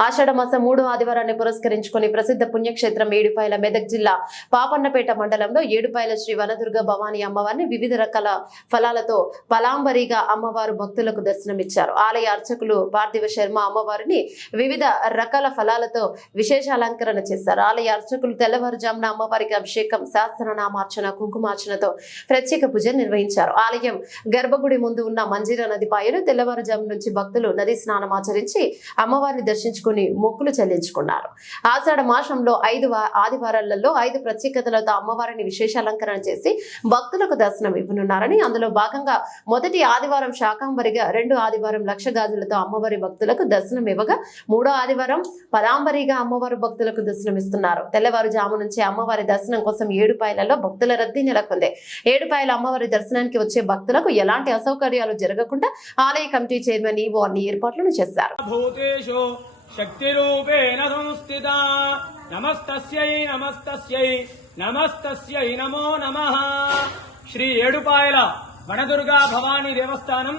మాసం మూడో ఆదివారాన్ని పురస్కరించుకుని ప్రసిద్ధ పుణ్యక్షేత్రం ఏడుపాయల మెదక్ జిల్లా పాపన్నపేట మండలంలో ఏడుపాయల శ్రీ వనదుర్గ భవానీ అమ్మవారిని వివిధ రకాల ఫలాలతో పలాంబరిగా అమ్మవారు భక్తులకు దర్శనమిచ్చారు. ఆలయ అర్చకులు పార్థివ శర్మ అమ్మవారిని వివిధ రకాల ఫలాలతో విశేష అలంకరణ చేశారు. ఆలయ అర్చకులు తెల్లవారుజామున అమ్మవారికి అభిషేకం శాస్త్రనామార్చన కుంకుమార్చనతో ప్రత్యేక పూజ నిర్వహించారు. ఆలయం గర్భగుడి ముందు ఉన్న మంజీర నది పాయలు తెల్లవారుజాము నుంచి భక్తులు నది స్నానం ఆచరించి అమ్మవారిని దర్శించుకుని మొక్కులు చెల్లించుకున్నారు. ఆషాఢ మాసంలో ఐదు ఆదివారాలలో ఐదు ప్రత్యేకతలతో అమ్మవారిని విశేష అలంకరణ చేసి భక్తులకు దర్శనం ఇవ్వనున్నారని అందులో భాగంగా మొదటి ఆదివారం శాకాంబరిగా రెండు ఆదివారం లక్ష గాజులతో అమ్మవారి భక్తులకు దర్శనం ఇవ్వగా మూడో ఆదివారం పదాంబరిగా అమ్మవారి భక్తులకు దర్శనం ఇస్తున్నారు. తెల్లవారుజాము నుంచి అమ్మవారి దర్శనం కోసం ఏడుపాయలలో భక్తుల రద్దీ నెలకొంది. ఏడుపాయల అమ్మవారి దర్శనానికి వచ్చే భక్తులకు ఎలాంటి అసౌకర్యాలు జరగకుండా ఆలయ కమిటీ చైర్మన్ ఈవో అన్ని ఏర్పాట్లను చేశారు. శక్తిరూపేణ సంస్థిత. నమస్తస్యై నమస్తస్యై నమస్తస్యై నమో నమః. శ్రీ ఏడుపాయల వనదుర్గా భవానీ దేవస్థానం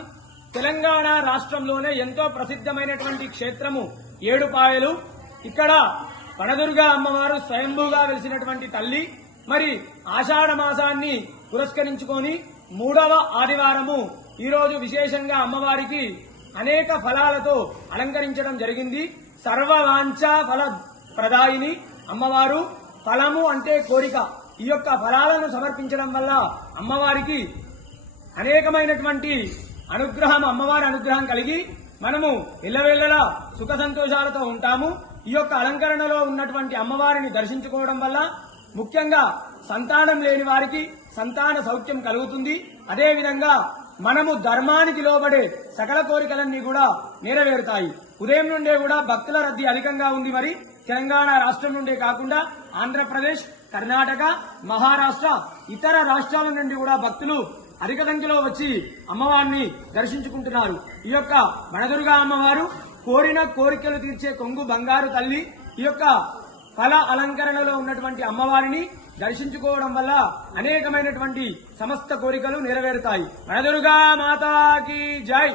తెలంగాణ రాష్ట్రంలోనే ఎంతో ప్రసిద్ధమైనటువంటి క్షేత్రము ఏడుపాయలు. ఇక్కడ వనదుర్గా అమ్మవారు స్వయంభూగా వెలిసినటువంటి తల్లి మరి ఆషాఢ మాసాన్ని పురస్కరించుకొని మూడవ ఆదివారము ఈరోజు విశేషంగా అమ్మవారికి అనేక ఫలాలతో అలంకరించడం జరిగింది. సర్వవాంఛా ఫల ప్రదాయిని అమ్మవారు ఫలము అంటే కోరిక. ఈ యొక్క ఫలాలను సమర్పించడం వల్ల అమ్మవారికి అనేకమైనటువంటి అనుగ్రహం అమ్మవారి అనుగ్రహం కలిగి మనము ఇళ్ళవేళ్ళలా సుఖ సంతోషాలతో ఉంటాము. ఈ యొక్క అలంకరణలో ఉన్నటువంటి అమ్మవారిని దర్శించుకోవడం వల్ల ముఖ్యంగా సంతానం లేని వారికి సంతాన సౌఖ్యం కలుగుతుంది. అదేవిధంగా మనము ధర్మానికి లోబడే సకల కోరికలన్నీ కూడా నెరవేరుతాయి. ఉదయం నుండే కూడా భక్తుల రద్దీ అధికంగా ఉంది మరి. తెలంగాణ రాష్ట్రం నుండే కాకుండా ఆంధ్రప్రదేశ్ కర్ణాటక మహారాష్ట్ర ఇతర రాష్ట్రాల నుండి కూడా భక్తులు అధిక సంఖ్యలో వచ్చి అమ్మవారిని దర్శించుకుంటున్నారు. ఈ యొక్క బణదుర్గా అమ్మవారు కోరిన కోరికలు తీర్చే కొంగు బంగారు తల్లి ఈ యొక్క ఫల అలంకరణలో ఉన్నటువంటి అమ్మవారిని దర్శించుకోవడం వల్ల అనేకమైనటువంటి సమస్త కోరికలు నెరవేరుతాయి. వనదుర్గా మాతాకి జై!